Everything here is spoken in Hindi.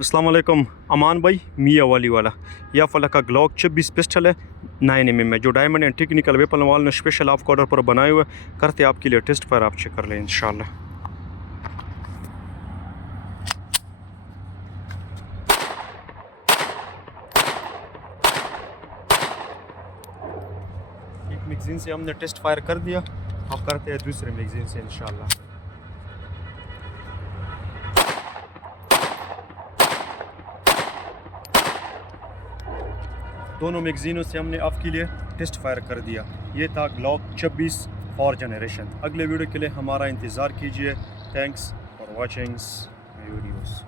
अस्सलाम वालेकुम अमान भाई, मियाँ वाली वाला यह फला का ग्लॉक 26 पिस्टल है 9mm में, जो डायमंड एंड टेक्निकल वेपन वाल ने स्पेशल आपको ऑर्डर पर बनाए हुए करते आपके लिए टेस्ट पर आप चेक कर लें इंशाल्लाह। एक मैगजीन से हमने टेस्ट फायर कर दिया, अब करते हैं दूसरे मैगजीन से इंशाल्लाह। दोनों मैगजीनों से हमने आपके लिए टेस्ट फायर कर दिया। ये था ग्लॉक 26 4 जनरेशन। अगले वीडियो के लिए हमारा इंतज़ार कीजिए। Thanks for watching videos.